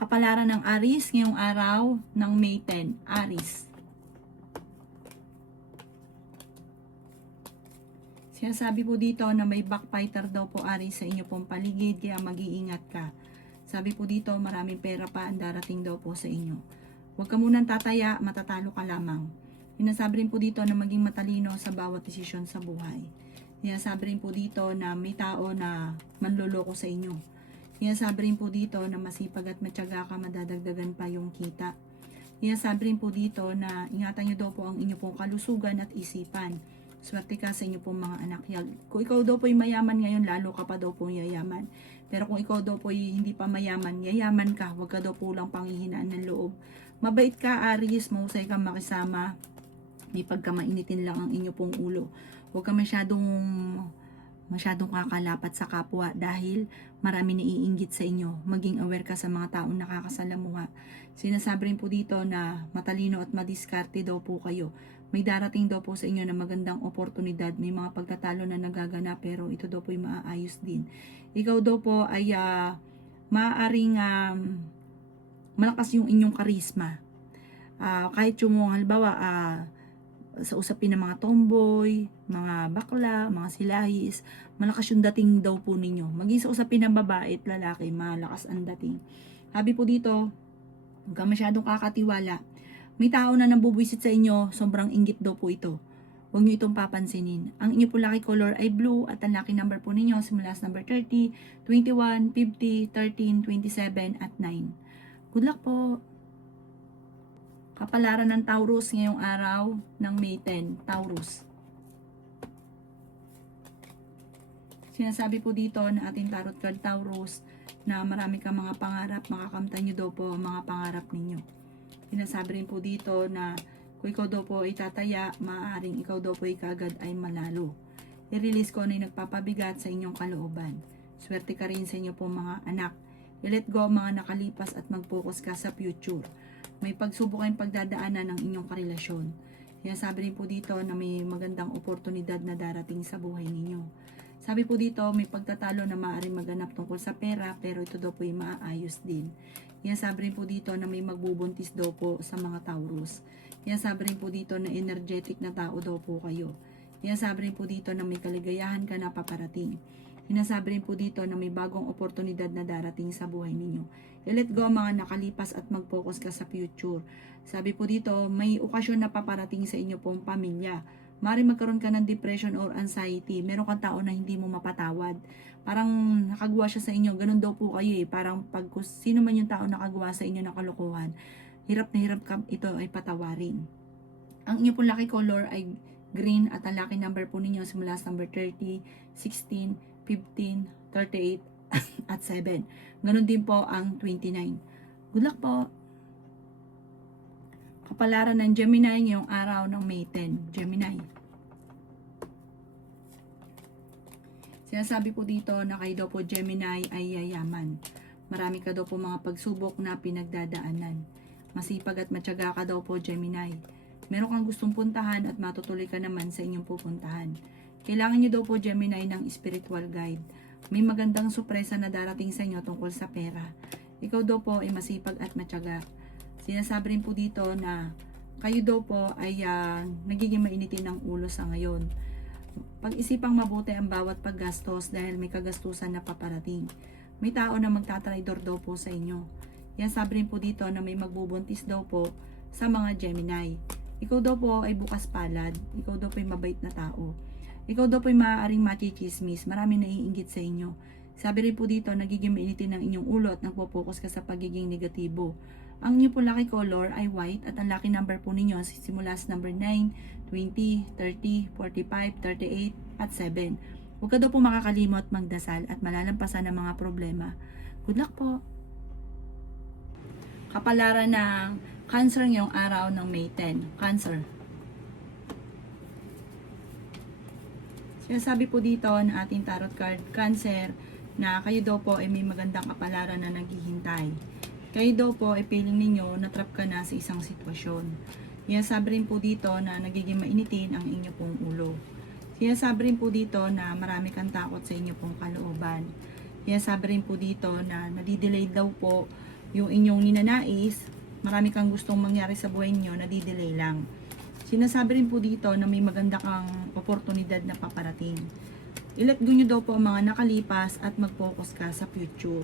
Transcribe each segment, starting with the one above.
Kapalaran ng Aries ngayong araw ng May 10. Aries. Sinasabi po dito na may backfighter daw po Aries sa inyo pong paligid, kaya mag-iingat ka. Sabi po dito maraming pera pa ang darating daw po sa inyo. Huwag ka munang tataya, matatalo ka lamang. Sinasabi rin po dito na maging matalino sa bawat desisyon sa buhay. Sinasabi rin po dito na may tao na manloloko sa inyo. Sinasabi rin po dito na masipag at matyaga ka, madadagdagan pa yung kita. Sinasabi rin po dito na ingatan nyo daw po ang inyo pong kalusugan at isipan. Swerte ka sa inyo pong mga anak. Kung ikaw daw po ay mayaman ngayon, lalo ka pa daw po yayaman. Pero kung ikaw daw po ay hindi pa mayaman, yayaman ka. Huwag ka daw po lang panghihinaan ng loob. Mabait ka, Aries, mahusay kang makisama. Di pagka mainitin lang ang inyo pong ulo. Huwag ka masyadong kakalapat sa kapwa dahil marami naiinggit sa inyo. Maging aware ka sa mga taong nakakasalamuha. Sinasabi rin po dito na matalino at madiskarte daw po kayo. May darating daw po sa inyo na magandang oportunidad. May mga pagtatalo na nagaganap pero ito daw po ay maaayos din. Ikaw daw po ay maaaring malakas yung inyong karisma. Kahit yung halimbawa sa usapin ng mga tomboy, mga bakla, mga silahis, malakas yung dating daw po ninyo. Maging sa usapin ng babae at lalaki, malakas ang dating. Sabi po dito, huwag ka masyadong kakatiwala. May tao na nabubwisit sa inyo, sobrang inggit daw po ito. Huwag nyo itong papansinin. Ang inyo po lucky color ay blue at ang lucky number po ninyo simula sa number 30, 21, 50, 13, 27 at 9. Good luck po! Kapalaran ng Taurus ngayong araw ng May 10. Taurus. Sinasabi po dito na ating tarot card Taurus na marami kang mga pangarap, makakamtan nyo daw po ang mga pangarap ninyo. Sinasabi rin po dito na kung ikaw daw po ay tataya, maaaring ikaw daw po ay kagad ay manalo. I-release ko na yung nagpapabigat sa inyong kalooban. Swerte ka rin sa inyo po mga anak. I-let go mga nakalipas at mag-focus ka sa future. May pagsubok kayong pagdadaanan ng inyong karelasyon. Sabi rin po dito na may magandang oportunidad na darating sa buhay ninyo. Sabi po dito, may pagtatalo na maaaring maganap tungkol sa pera, pero ito daw po ay maaayos din. Sabi rin po dito na may magbubuntis daw po sa mga Taurus. Sabi rin po dito na energetic na tao daw po kayo. Sabi rin po dito na may kaligayahan ka na paparating. Sinasabi rin po dito na may bagong oportunidad na darating sa buhay ninyo. I-let go mga nakalipas at mag-focus ka sa future. Sabi po dito, may okasyon na paparating sa inyo pong pamilya. Mari magkaroon ka ng depression or anxiety. Meron kang tao na hindi mo mapatawad. Parang nakagawa siya sa inyo. Ganun daw po kayo eh. Parang pag sino man yung tao nakagawa sa inyo ng kalokohan, hirap na hirap ka ito ay patawarin. Ang inyo pong lucky color ay green at ang lucky number po ninyo simula sa number 30, 16, 15, 38, at 7. Ganon din po ang 29. Good luck po! Kapalaran ng Gemini ngayong araw ng May 10. Gemini. Sinasabi po dito na kayo daw po Gemini ay yayaman. Marami ka daw po mga pagsubok na pinagdadaanan. Masipag at matyaga ka daw po Gemini. Meron kang gustong puntahan at matutuloy ka naman sa inyong pupuntahan. Kailangan nyo daw po Gemini ng spiritual guide. May magandang sorpresa na darating sa inyo tungkol sa pera. Ikaw daw po ay masipag at matyaga. Sinasabi rin po dito na kayo daw po ay nagiging mainitin ng ulo sa ngayon. Pag-isipang mabuti ang bawat paggastos dahil may kagastusan na paparating. May tao na magtatraidor daw po sa inyo. Sabi rin po dito na may magbubuntis daw po sa mga Gemini. Ikaw daw po ay bukas palad. Ikaw daw po ay mabait na tao. Ikaw daw po ay maaaring machichismis, marami naiinggit sa inyo. Sabi rin po dito, nagiging mainitin ng inyong ulo at nagpo-focus ka sa pagiging negatibo. Ang inyo po lucky color ay white at ang lucky number po ninyo simula sa number 9, 20, 30, 45, 38, at 7. Huwag ka daw po makakalimot magdasal at malalampasan ng mga problema. Good luck po! Kapalaran ng Cancer ngayong araw ng May 10. Cancer. Sinasabi po dito na ating tarot card, Cancer, na kayo daw po ay may magandang kapalaran na naghihintay. Kayo daw po ay feeling ninyo na trap ka na sa isang sitwasyon. Sinasabi rin po dito na nagiging mainitin ang inyo pong ulo. Sinasabi rin po dito na marami kang takot sa inyo pong kalooban. Sinasabi rin po dito na nadidelay daw po yung inyong ninanais, marami kang gustong mangyari sa buhay niyo, nadidelay lang. Sinasabi rin po dito na may maganda kang oportunidad na paparating. I-let go nyo daw po ang mga nakalipas at mag-focus ka sa future.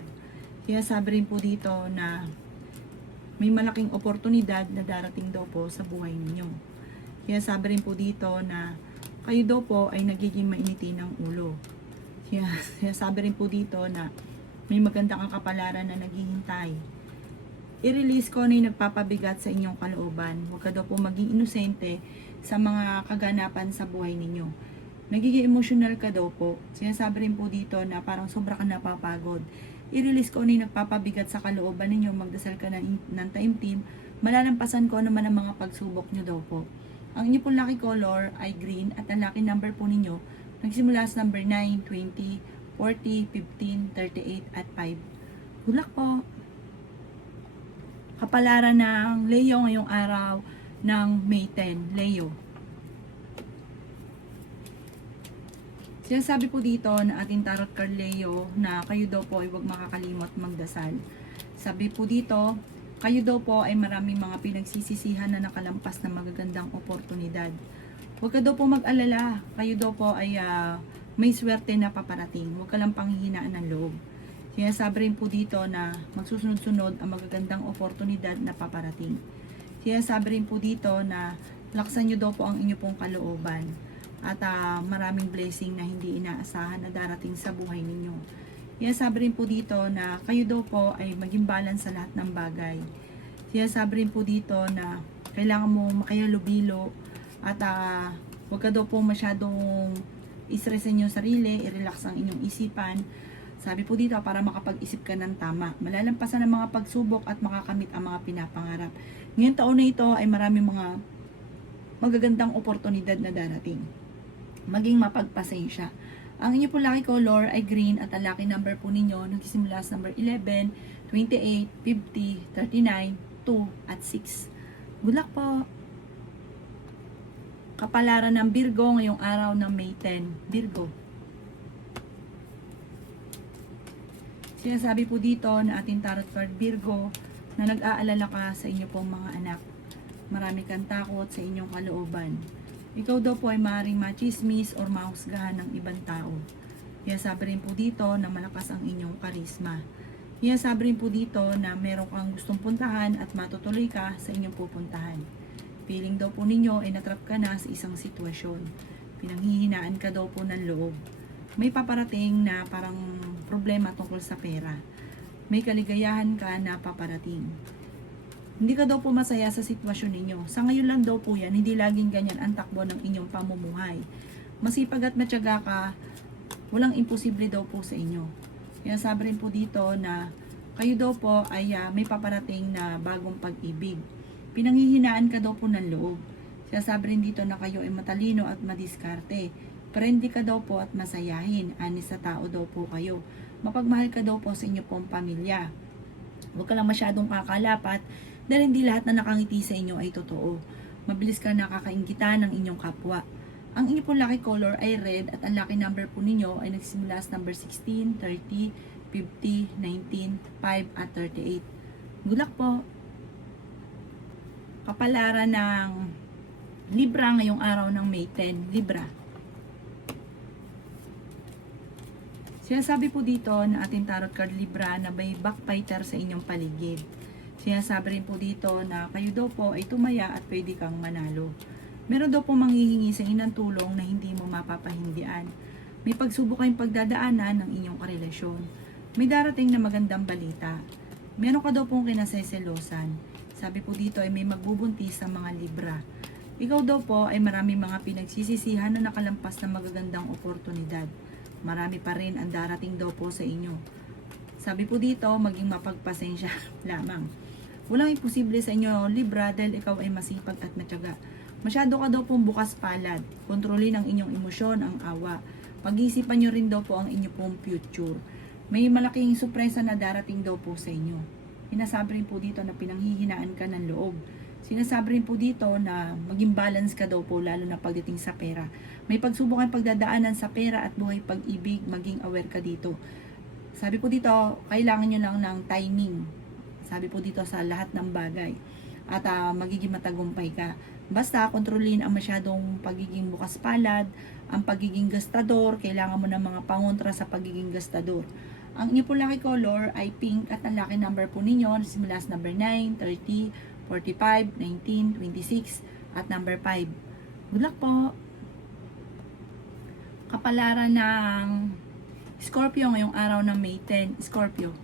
Sinasabi rin po dito na may malaking oportunidad na darating daw po sa buhay ninyo. Sinasabi rin po dito na kayo daw po ay nagiging mainitin ng ulo. Sinasabi rin po dito na may maganda kang kapalaran na naghihintay. I-release ko na yung nagpapabigat sa inyong kalooban. Huwag ka daw po maging inosente sa mga kaganapan sa buhay ninyo. Nagiging emotional ka daw po. Sinasabi rin po dito na parang sobra ka napapagod. I-release ko na yung nagpapabigat sa kalooban ninyo. Magdasal ka ng taimtim. Malalampasan ko naman ang mga pagsubok nyo daw po. Ang inyo pong lucky color ay green at ang lucky number po ninyo nagsimula sa number 9, 20, 40, 15, 38 at 5. Good luck po! Kapalaran ng Leo ngayong araw ng May 10. Leo. Sinasabi po dito na ating tarot card Leo na kayo daw po ay huwag makakalimot magdasal. Sabi po dito, kayo daw po ay maraming mga pinagsisisihan na nakalampas na magagandang oportunidad. Huwag ka daw po mag-alala. Kayo daw po ay may swerte na paparating. Huwag ka lang panghihinaan ng loob. Sinasabi rin po dito na magsusunod-sunod ang magagandang oportunidad na paparating. Sinasabi rin po dito na laksan nyo daw po ang inyo pong kalooban. At maraming blessing na hindi inaasahan na darating sa buhay ninyo. Sinasabi rin po dito na kayo daw po ay maging balance sa lahat ng bagay. Sinasabi rin po dito na kailangan mo makayalubilo at huwag ka daw po masyadong i-stressin yung sarili, i-relax ang inyong isipan. Sabi po dito para makapag-isip ka ng tama. Malalampasan ang mga pagsubok at makakamit ang mga pinapangarap. Ngayong taon na ito ay maraming mga magagandang oportunidad na darating. Maging mapagpasensya. Ang inyo po lucky color ay green at ang lucky number po ninyo nagsisimula sa number 11, 28, 50, 39, 2 at 6. Good luck po! Kapalaran ng Virgo ngayong araw ng May 10. Virgo. Sinasabi po dito na ating tarot card Virgo na nag-aalala ka sa inyo pong mga anak. Marami kang takot sa inyong kalooban. Ikaw daw po ay maaaring machismis or mahusgahan ng ibang tao. Sinasabi rin po dito na malakas ang inyong karisma. Sinasabi rin po dito na meron kang gustong puntahan at matutuloy ka sa inyong pupuntahan. Feeling daw po ninyo ay natrap ka na sa isang sitwasyon. Pinanghihinaan ka daw po ng loob. May paparating na parang problema tungkol sa pera. May kaligayahan ka na paparating. Hindi ka daw po masaya sa sitwasyon ninyo. Sa ngayon lang daw po yan, hindi laging ganyan ang takbo ng inyong pamumuhay. Masipag at matyaga ka, walang imposible daw po sa inyo. Kaya sabi rin po dito na kayo daw po ay may paparating na bagong pag-ibig. Pinanghihinaan ka daw po ng loob. Kaya sabi rin dito na kayo ay matalino at madiskarte. Friendly ka daw po at masayahin. Anis sa tao daw po kayo. Mapagmahal ka daw po sa inyo pong pamilya. Huwag ka lang masyadong kakalapat dahil hindi lahat na nakangiti sa inyo ay totoo. Mabilis ka nakakainggitan ng inyong kapwa. Ang inyo pong lucky color ay red at ang lucky number po ninyo ay nagsimula sa number 16, 30, 50, 19, 5 at 38. Good luck po! Kapalaran ng Libra ngayong araw ng May 10. Libra. Sinasabi po dito na ating tarot card Libra na may backbiter sa inyong paligid. Sinasabi rin po dito na kayo daw po ay tumaya at pwede kang manalo. Meron daw po manghihingi sa inyo ng tulong na hindi mo mapapahindian. May pagsubok kayong pagdadaanan ng inyong karelasyon. May darating na magandang balita. Meron ka daw pong kinaseselosan. Sabi po dito ay may magbubuntis sa mga Libra. Ikaw daw po ay marami mga pinagsisisihan na nakalampas na magagandang oportunidad. Marami pa rin ang darating daw po sa inyo. Sabi po dito, maging mapagpasensya lamang. Walang imposible sa inyo, Libra, dahil ikaw ay masipag at matyaga. Masyado ka daw pong bukas palad. Kontrolin ang inyong emosyon, ang awa. Pag-iisipan nyo rin daw po ang inyong pong future. May malaking sorpresa na darating daw po sa inyo. Sinasabi rin po dito na pinanghihinaan ka ng loob. Sinasabi rin po dito na maging balance ka daw po lalo na pagdating sa pera. May pagsubok ang pagdadaanan sa pera at buhay pag-ibig, maging aware ka dito. Sabi po dito, kailangan nyo lang ng timing. Sabi po dito sa lahat ng bagay. At magiging matagumpay ka. Basta kontrolin ang masyadong pagiging bukas palad, ang pagiging gastador, kailangan mo ng mga pangontra sa pagiging gastador. Ang inyo po lucky color ay pink at ang lucky number po ninyo simula sa number 9, 30, 45, 19, 26 at number 5. Good luck po! Kapalaran ng Scorpio ngayong araw ng May 10. Scorpio.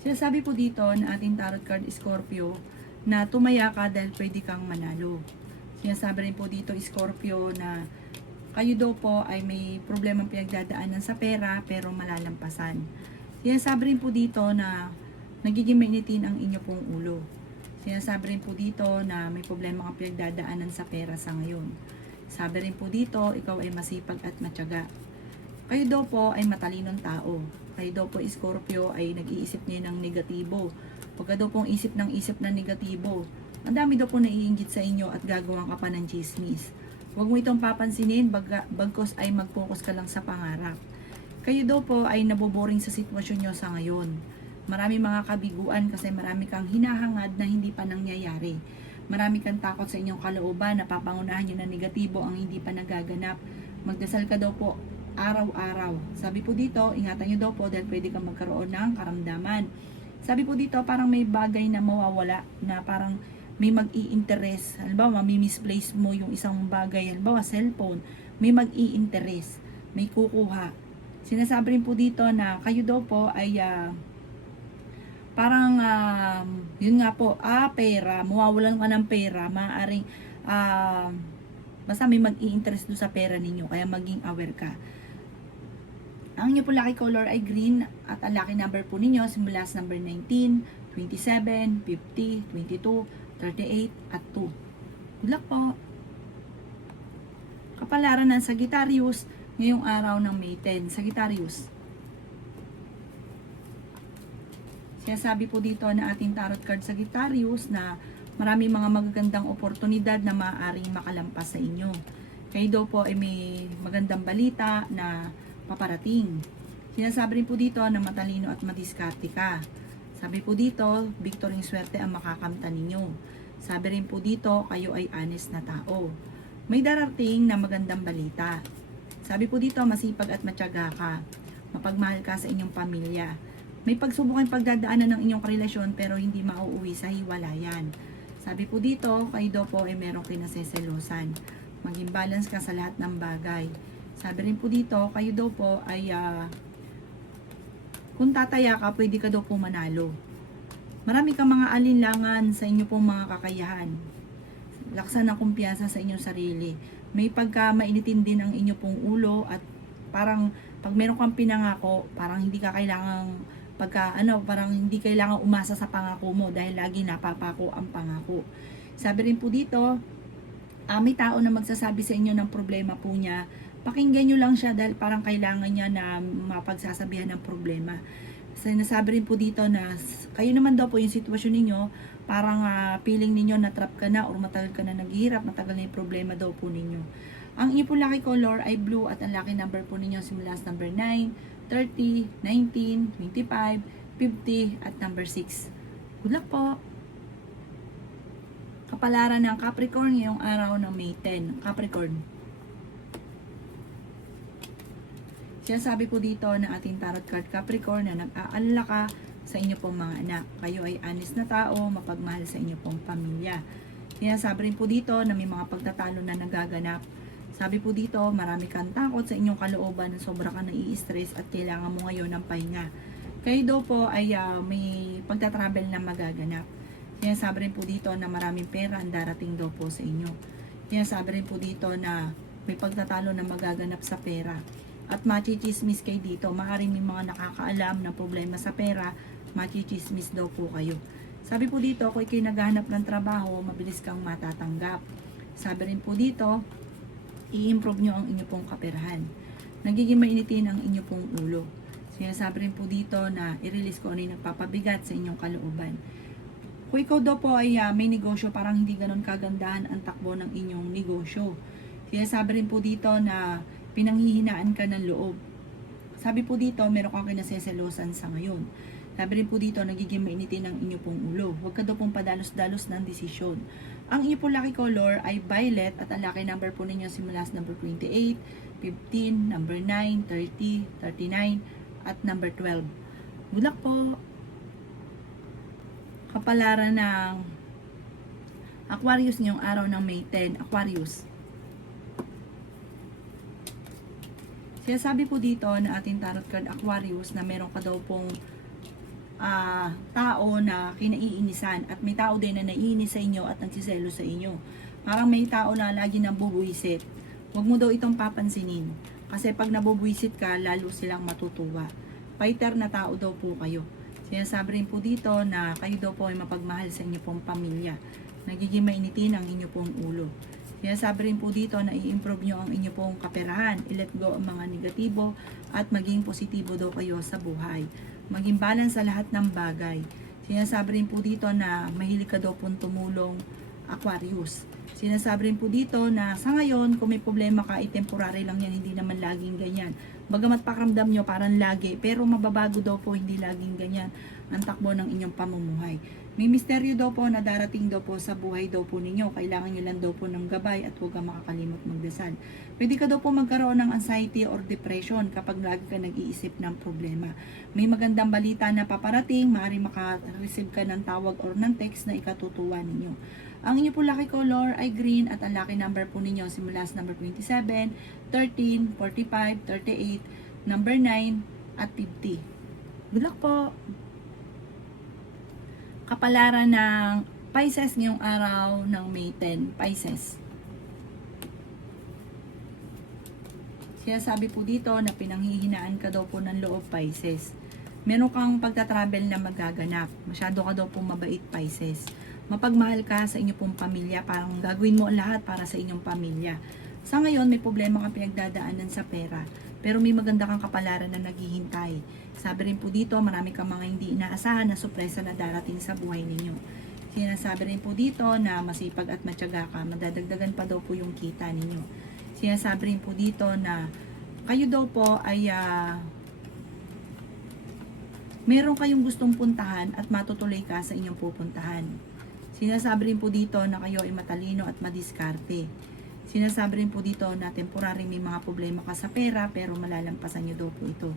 Sinasabi po dito na ating tarot card Scorpio na tumaya ka dahil pwede kang manalo. Sinasabi rin po dito Scorpio na kayo daw po ay may problemang pinagdadaanan sa pera pero malalampasan. Sinasabi rin po dito na nagiging mainitin ang inyo pong ulo. Sinasabi rin po dito na may problema kang pinagdadaanan sa pera sa ngayon. Sabi rin po dito, ikaw ay masipag at matyaga. Kayo daw po ay matalinong tao. Kayo daw po Scorpio ay nag-iisip niya ng negatibo. Pagka daw pong isip ng negatibo, ang dami daw po naiinggit sa inyo at gagawin ka pa ng chismis. Huwag mo itong papansinin, bagkos ay mag-focus ka lang sa pangarap. Kayo daw po ay naboboring sa sitwasyon nyo sa ngayon. Marami mga kabiguan kasi marami kang hinahangad na hindi pa nangyayari. Marami kang takot sa inyong kalooban na papangunahan nyo na negatibo ang hindi pa nagaganap. Magdasal ka daw po araw-araw. Sabi po dito, ingatan nyo daw po dahil pwede kang magkaroon ng karamdaman. Sabi po dito, parang may bagay na mawawala na parang may mag-i-interest. Halimbawa, misplace mo yung isang bagay. Halimbawa, cellphone. May mag-i-interest. May kukuha. Sinasabi rin po dito na kayo daw po ay parang yun nga po, pera, mawawalan ka ng pera, maaaring basta may mag-i-interest doon sa pera ninyo, kaya maging aware ka. Ang inyo po lucky color ay green at ang lucky number po ninyo simula sa number 19, 27, 50, 22, 38 at 2. Good luck po! Kapalaran ng Sagittarius ngayong araw ng May 10. Sagittarius. Sinasabi po dito na ating tarot card Sagittarius na marami mga magagandang oportunidad na maaaring makalampas sa inyo. Kayo daw po ay may magandang balita na paparating. Sinasabi rin po dito na matalino at madiskarte ka. Sabi po dito, victory swerte ang makakamta ninyo. Sabi rin po dito, kayo ay honest na tao. May darating na magandang balita. Sabi po dito, masipag at matyaga ka. Mapagmahal ka sa inyong pamilya. May pagsubok ang pagdadaanan ng inyong relasyon pero hindi mauuwi sa hiwalayan. Sabi po dito, kayo daw po ay merong kinaseselosan. Maging balance ka sa lahat ng bagay. Sabi rin po dito, kayo daw po ay kung tataya ka, pwede ka daw po manalo. Marami kang mga alinlangan sa inyo pong mga kakayahan. Laksan ng kumpiyansa sa inyong sarili. May pagka mainitin din ang inyo pong ulo at parang pag meron kang pinangako, parang hindi ka kailangang parang hindi kailangang umasa sa pangako mo dahil lagi napapako ang pangako. Sabi rin po dito, may tao na magsasabi sa inyo ng problema po niya, pakinggan nyo lang siya dahil parang kailangan niya na mapagsasabihan ng problema. Sinasabi rin po dito na kayo naman daw po yung sitwasyon ninyo, parang feeling ninyo na trap ka na or matagal ka na naghihirap, matagal na yung problema daw po ninyo. Ang inyo po lucky color ay blue at ang lucky number po ninyo simula sa number 9, 30, 19, 25, 50 at number 6. Good luck po! Kapalaran ng Capricorn ngayong araw ng May 10. Capricorn. Sinasabi po dito na ating tarot card Capricorn na nag-aalala ka sa inyo pong mga anak. Kayo ay honest na tao, mapagmahal sa inyo pong pamilya. Sinasabi rin po dito na may mga pagtatalo na nagaganap. Sabi po dito, marami kang takot sa inyong kalooban na sobra ka nai-stress at kailangan mo ngayon ng pahinga. Kayo daw po ay may pagtatravel na magaganap. Sinasabi rin po dito na maraming pera ang darating daw po sa inyo. Sinasabi rin po dito na may pagtatalo na magaganap sa pera. At machichismis kayo dito. Maaaring may mga nakakaalam ng problema sa pera, machichismis daw po kayo. Sabi po dito, kung kayo naghahanap ng trabaho, mabilis kang matatanggap. Sabi rin po dito, i-improve nyo ang inyo pong kaperahan. Nagiging mainitin ang inyo pong ulo. Sinasabi rin po dito na i-release ko ano yung nagpapabigat sa inyong kalooban. Kung ikaw daw po ay may negosyo, parang hindi ganun kagandahan ang takbo ng inyong negosyo. Sinasabi rin po dito na pinanghihinaan ka ng loob. Sabi po dito, meron kang kinaseselosan sa ngayon. Sabi rin po dito, nagiging mainitin ang inyo pong ulo. Huwag ka daw pong padalos-dalos ng desisyon. Ang inyo pong lucky color ay violet at ang lucky number po ninyo simula sa number 28, 15, number 9, 30, 39, at number 12. Good luck po! Kapalaran ng Aquarius ngayong araw ng May 10. Aquarius. Sinasabi po dito na ating tarot card Aquarius na meron ka daw pong tao na kinaiinisan at may tao din na naiinis sa inyo at nagsiselo sa inyo. Parang may tao na lagi nang bubuwisit. Huwag mo daw itong papansinin kasi pag nabubuwisit ka, lalo silang matutuwa. Fighter na tao daw po kayo. Sinasabi rin po dito na kayo daw po ay mapagmahal sa inyo pong pamilya. Nagiging mainitin ang inyo pong ulo. Sinasabi rin po dito na i-improve nyo ang inyo pong kaperahan, i-let go ang mga negatibo at maging positibo daw kayo sa buhay. Maging balance sa lahat ng bagay. Sinasabi rin po dito na mahilig ka daw pong tumulong Aquarius. Sinasabi rin po dito na sa ngayon, kung may problema ka, temporary lang yan, hindi naman laging ganyan. Bagamat pakiramdam nyo parang lagi, pero mababago daw po, hindi laging ganyan ang takbo ng inyong pamumuhay. May misteryo daw po na darating daw po sa buhay daw po ninyo. Kailangan nyo lang daw po ng gabay at huwag kang makakalimot magdasal. Pwede ka daw po magkaroon ng anxiety or depression kapag lagi ka nag-iisip ng problema. May magandang balita na paparating, maaaring maka-receive ka ng tawag or ng text na ikatutuwa ninyo. Ang inyo po lucky color ay green at ang lucky number po ninyo simula sa number 27, 13, 45, 38, number 9, at 50. Good luck po! Kapalaran ng Pisces ngayong araw ng May 10, Pisces. Sinasabi po dito na pinanghihinaan ka daw po ng loob, Pisces. Meron kang pagta-travel na magaganap. Masyado ka daw po mabait, Pisces. Mapagmahal ka sa inyong pong pamilya, parang gagawin mo lahat para sa inyong pamilya. Sa ngayon, may problema kang pinagdadaanan sa pera, pero may maganda kang kapalaran na naghihintay. Sabi rin po dito, marami kang mga hindi inaasahan na sorpresa na darating sa buhay ninyo. Sinasabi rin po dito na masipag at matyaga ka, madadagdagan pa daw po yung kita ninyo. Sinasabi rin po dito na kayo daw po ay meron kayong gustong puntahan at matutuloy ka sa inyong pupuntahan. Sinasabi rin po dito na kayo ay matalino at madiskarte. Sinasabi rin po dito na temporary may mga problema ka sa pera pero malalampasan nyo daw po ito.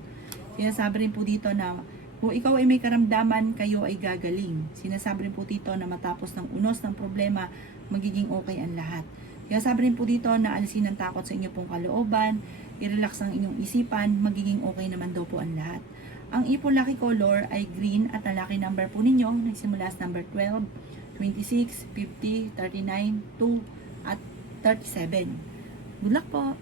Sinasabi rin po dito na kung ikaw ay may karamdaman, kayo ay gagaling. Sinasabi rin po dito na matapos ng unos ng problema, magiging okay ang lahat. Sinasabi rin po dito na alisin ang takot sa inyong pong kalooban, i-relax ang inyong isipan, magiging okay naman daw po ang lahat. Ang ipon lucky color ay green at ang lucky number po ninyo, nagsimula sa number 12, 26, 50, 39, 2, at 37. Good luck po!